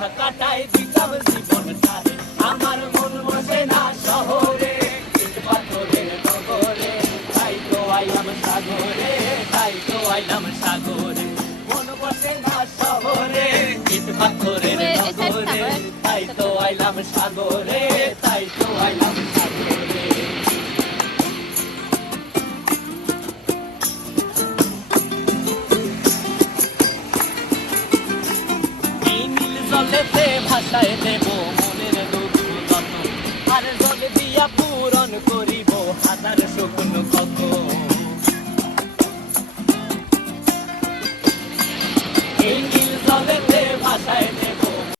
একা কাটাই দিতাম জীবনটারে। আমার মন বসে না শহরে, ইট পাথরের নগরে, তাই তো আইলাম সাগরে, তাই তো আইলাম সাগরে। মন বসে না শহরে, ইট পাথরের নগরে, তাই তো আইলাম সাগরে, তাই তো আইলাম সাগরে। এই নীল জলেতে ভাসায় দেব মনের দুঃখ যত, আর জল দিয়া পূরণ করিব হাজার স্বপ্ন কত। এই নীল জলেতে ভাসায়